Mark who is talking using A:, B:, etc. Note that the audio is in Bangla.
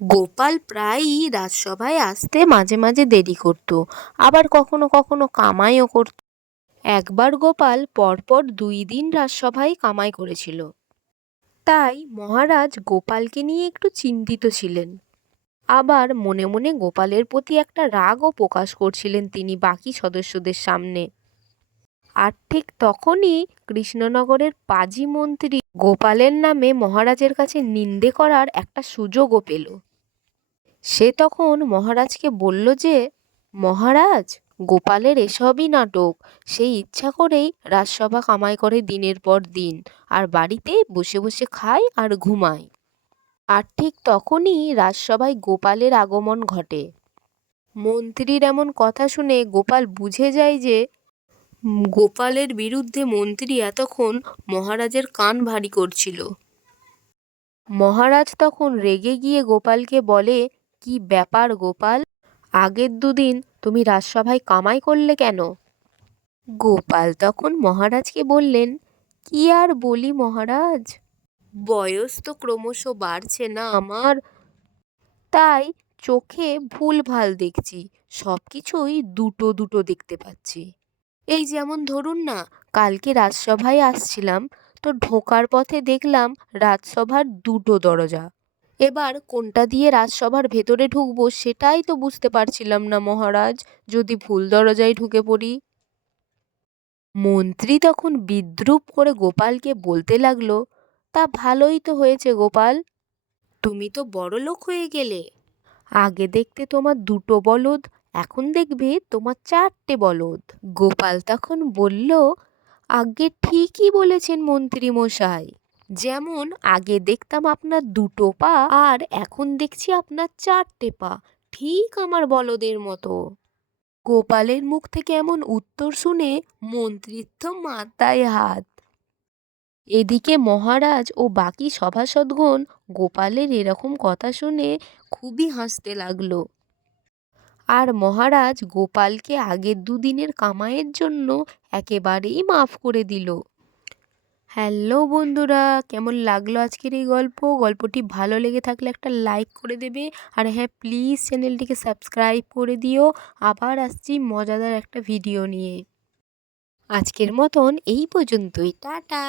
A: গোপাল প্রায়ই রাজসভায় আসতে মাঝে মাঝে দেরি করত, আবার কখনো কখনো কামাইও করত। একবার গোপাল পরপর দুই দিন রাজসভায় কামাই করেছিল। তাই মহারাজ গোপালকে নিয়ে একটু চিন্তিত ছিলেন। আবার মনে মনে গোপালের প্রতি একটা রাগও প্রকাশ করছিলেন তিনি বাকি সদস্যদের সামনে। আর ঠিক তখনই কৃষ্ণনগরের পাজি মন্ত্রী গোপালের নামে মহারাজের কাছে নিন্দে করার একটা সুযোগও পেল। সে তখন মহারাজকে বলল যে, মহারাজ, গোপালের এসবই নাটক। সেই ইচ্ছা করেই রাজসভা কামাই করে দিনের পর দিন, আর বাড়িতে বসে বসে খায় আর ঘুমায়। আর ঠিক তখনই রাজসভায় গোপালের আগমন ঘটে। মন্ত্রীর এমন কথা শুনে গোপাল বুঝে যায় যে, গোপালের বিরুদ্ধে মন্ত্রী এতক্ষণ মহারাজের কান ভারী করছিল। মহারাজ তখন রেগে গিয়ে গোপালকে বলে কি ব্যাপার গোপাল? আগের দুদিন তুমি রাজসভায় কামাই করলে কেন? গোপাল তখন মহারাজকে বললেন, কি আর বলি মহারাজ? বয়স তো ক্রমশ বাড়ছে না আমার। তাই চোখে ভুলভাল দেখছি সব কিছুই দুটো দুটো দেখতে পাচ্ছি। এই যেমন ধরুন না, কালকে রাজসভায় আসছিলাম, তো ঢোকার পথে দেখলাম রাজসভার দুটো দরজা। এবার কোনটা দিয়ে রাজসভার ভেতরে ঢুকবো সেটাই তো বুঝতে পারছিলাম না, মহারাজ। যদি ভুল দরজায় ঢুকে পড়ি। মন্ত্রী তখন বিদ্রূপ করে গোপালকে বলতে লাগল, তা ভালোই তো হয়েছে গোপাল। তুমি তো বড় লোক হয়ে গেলে। আগে দেখতে তোমার দুটো বলদ, এখন দেখবে তোমার চারটে বলদ। গোপাল তখন বলল, আগে ঠিকই বলেছেন মন্ত্রী মশাই। যেমন, আগে দেখতাম আপনার দুটো পা আর এখন দেখছি আপনার চারটে পা। ঠিক আমার বলদের মতো। গোপালের মুখ থেকে এমন উত্তর শুনে মন্ত্রিত্ব মাথায় হাত। এদিকে মহারাজ ও বাকি সভাসদগণ গোপালের এরকম কথা শুনে খুবই হাসতে লাগল। আর মহারাজ গোপালকে আগের দুদিনের কামাইয়ের জন্য একেবারেই মাফ করে দিল। হ্যালো বন্ধুরা, কেমন লাগল আজকের এই গল্প? গল্পটি ভালো লেগে থাকলে একটা লাইক করে দেবে। আর হ্যাঁ প্লিজ চ্যানেলটিকে সাবস্ক্রাইব করে দিও। আবার আসছি মজাদার একটা ভিডিও নিয়ে। আজকের মতন এই পর্যন্তই। টাটা!